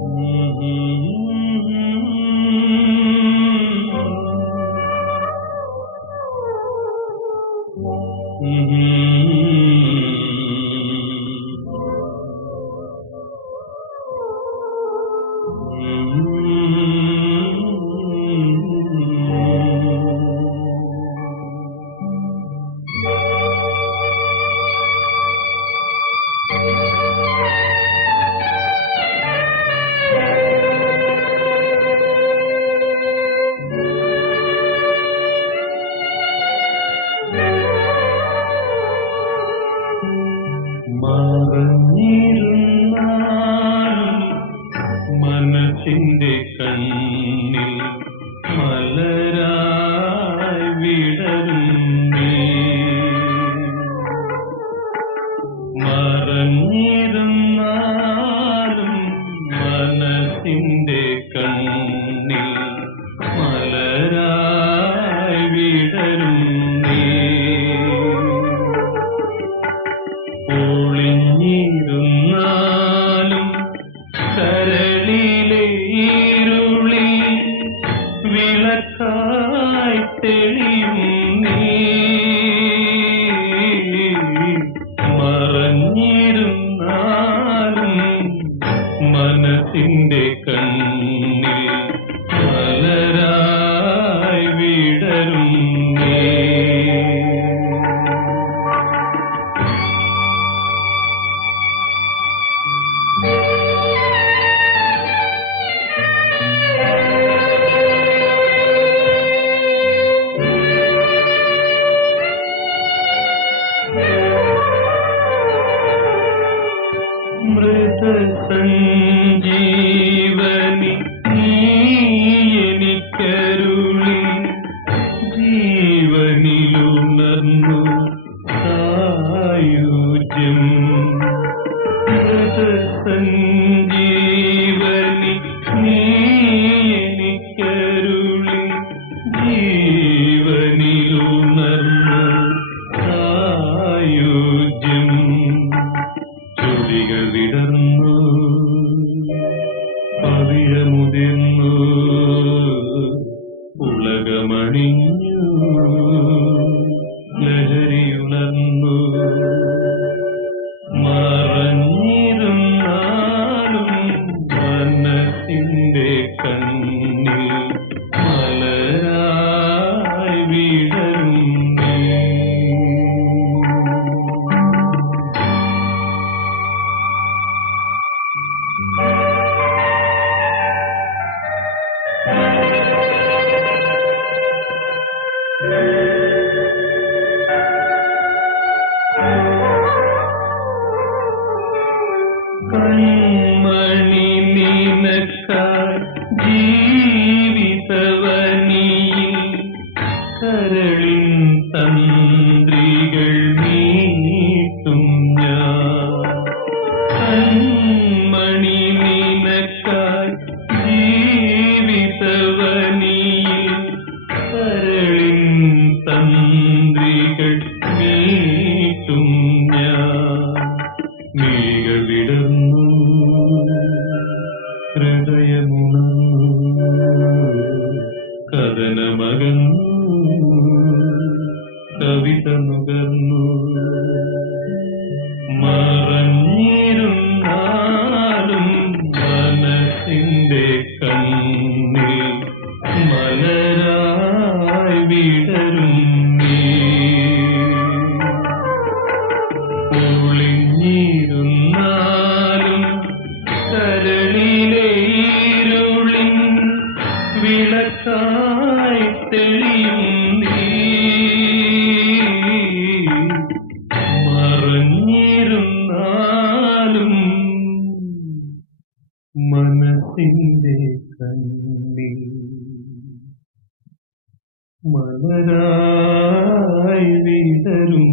Mm-hmm. മനസ്സിന്റെ കണ്ണിൽ മലരായി വിടരും കൈകൾ വിടർന്നു പവിഴമുതിർന്നു ഉലകമണിഞ്ഞു. മണി നിനക്കായി കവിത നുകർന്നു. മറഞ്ഞിരുന്നാലും മനസ്സിന്റെ കണ്ണിൽ മലരായി വിടരും വിളക്കായി തെളിയും നീ മറഞ്ഞിരുന്നാലും മനസ്സിന്റെ കണ്ണി മലരായി വിതരും